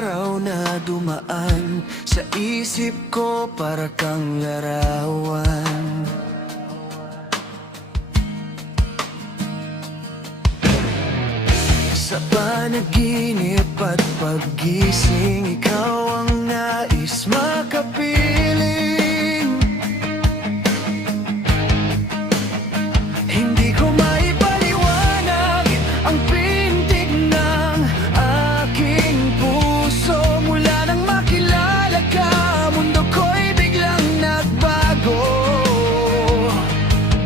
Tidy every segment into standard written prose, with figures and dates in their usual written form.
araw na dumaan sa isip ko para kang larawan. Sa panaginip at paggising, ikaw ang nais makapiling. Hindi ko maipaliwanag ang pintig ng aking puso. Mula nang makilala ka, mundo ko'y biglang nagbago.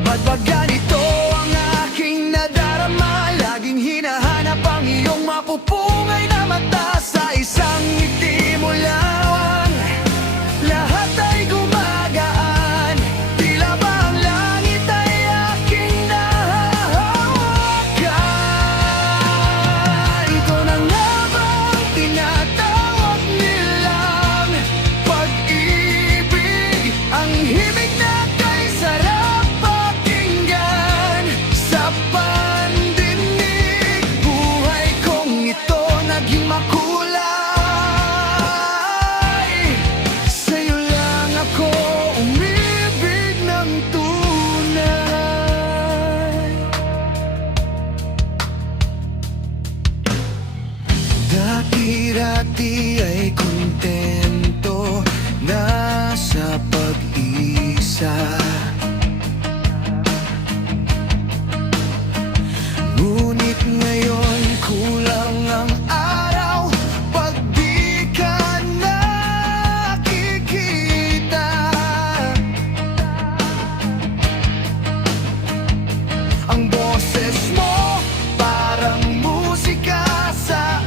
Ba't ba ganito ang aking nadarama? Laging hinahanap ang iyong mapupungay na mata. Sa isang ngiti mo lang, lahat ay gumagaan. Tila ba ang langit ay aking nahahawakan? Ito na nga bang tinatawag nilang pag-ibig? Ang himig na kay sarap pakinggan sa pandinig. Buhay kong ito naging makulay. Sa'yo lang ako umibig ng tunay. Dati-dati ay kontento na sa pag-isa. Ngunit ngayon kulang ang araw pag di ka nakikita. Ang boses mo parang musika sa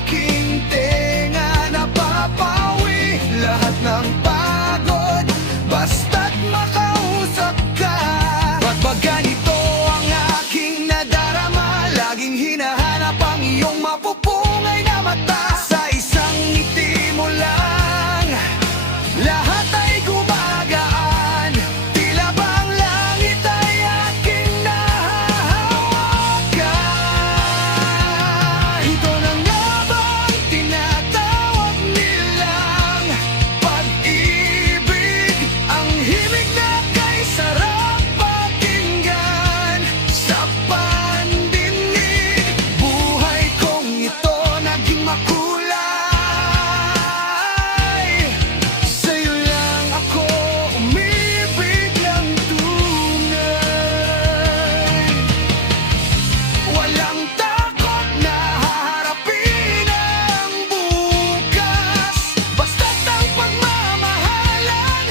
aking tenga. Napapawi lahat ng pagod basta't makausap ka. Ba't ba ganito ang aking nadarama? Laging hinahanap ang iyong mapupungay na mata. Sa isang ngiti mo lang, lahat ay gumagaan. Tila ba ang langit ay aking nahahawakan? Ito na nga bang tinatawag nilang pag-ibig? Ang himig na kay sarap pakinggan sa pandinig. Buhay kong ito naging makulay. Sa'yo lang ako umibig ng tunay. Walang takot na haharapin ang bukas. Basta't ang pagmamahalan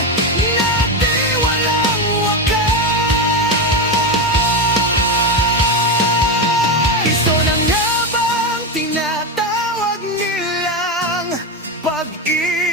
natin walang wakas. Ito na nga bang tinatawag nilang pag-ibig?